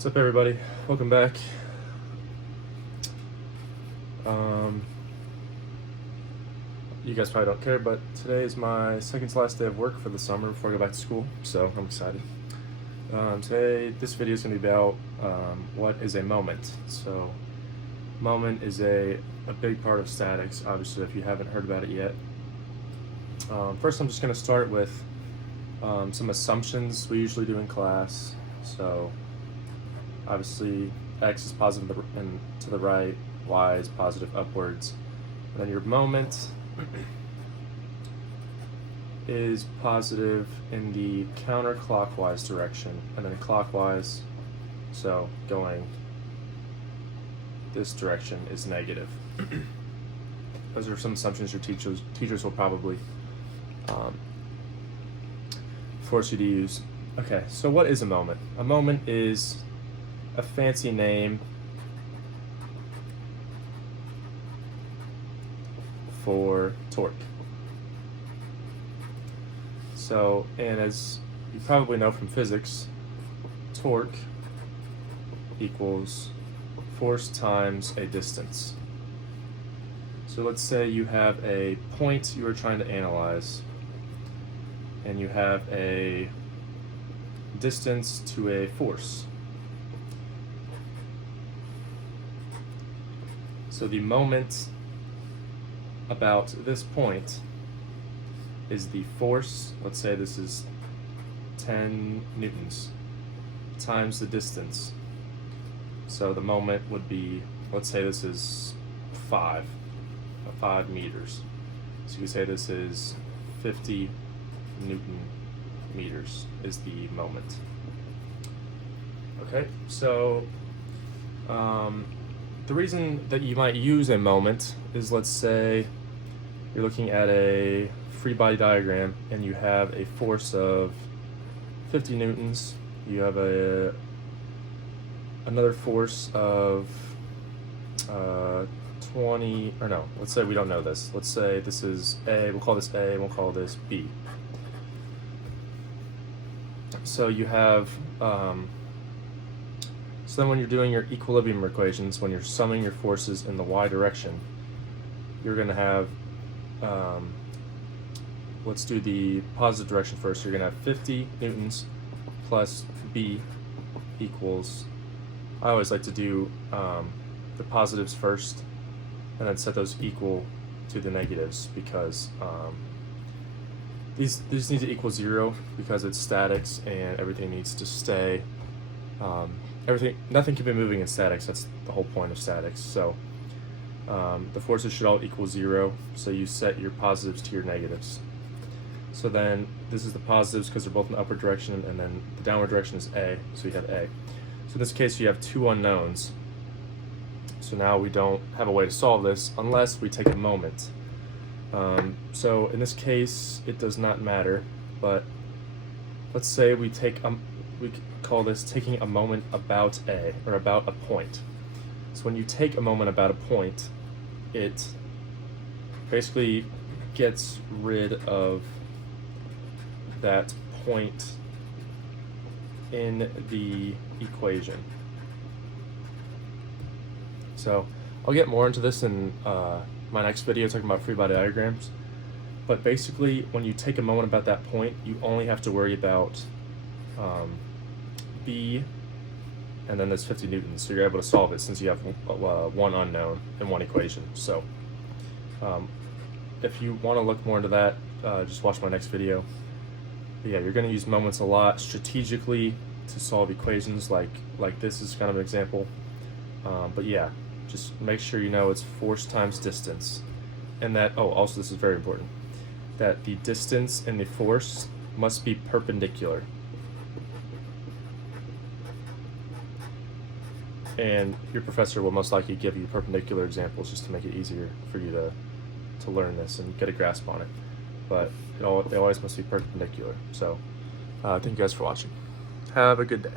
What's up, everybody? Welcome back. You guys probably don't care, but today is my second to last day of work for the summer before I go back to school, so I'm excited. Today, this video is going to be about what is a moment. So, moment is a big part of statics, obviously, if you haven't heard about it yet. First, I'm just going to start with some assumptions we usually do in class. So, obviously, x is positive and to the right, y is positive upwards. And then your moment is positive in the counterclockwise direction, and then clockwise, so going this direction, is negative. Those are some assumptions your teachers will probably force you to use. Okay, so what is a moment? A moment is a fancy name for torque. So, and as you probably know from physics, torque equals force times a distance. So let's say you have a point you are trying to analyze, and you have a distance to a force. So the moment about this point is the force, let's say this is 10 newtons, times the distance. So the moment would be, let's say this is 5 meters. So you could say this is 50 Newton meters is the moment. Okay, so the reason that you might use a moment is, let's say you're looking at a free body diagram and you have a force of 50 newtons. You have another force of 20, or no, let's say we don't know this. Let's say this is A, we'll call this A, and we'll call this B. So you have, so then when you're doing your equilibrium equations, when you're summing your forces in the y direction, you're going to have, let's do the positive direction first. You're going to have 50 newtons plus B equals, I always like to do the positives first and then set those equal to the negatives, because these need to equal 0 because it's statics and everything needs to stay. Nothing can be moving in statics. That's the whole point of statics. So the forces should all equal 0. So you set your positives to your negatives. So then this is the positives because they're both in the upward direction, and then the downward direction is A. So you have A. So in this case, you have two unknowns. So now we don't have a way to solve this unless we take a moment. So in this case, it does not matter, but let's say we call this taking a moment about A, or about a point. So when you take a moment about a point, it basically gets rid of that point in the equation. So I'll get more into this in my next video talking about free body diagrams. But basically, when you take a moment about that point, you only have to worry about B, and then there's 50 newtons. So you're able to solve it since you have one unknown in one equation. So if you want to look more into that, just watch my next video. But yeah, you're going to use moments a lot strategically to solve equations like this is kind of an example. But yeah, just make sure you know it's force times distance. And that, also this is very important, that the distance and the force must be perpendicular. And your professor will most likely give you perpendicular examples just to make it easier for you to learn this and get a grasp on it. But they always must be perpendicular. So thank you guys for watching. Have a good day.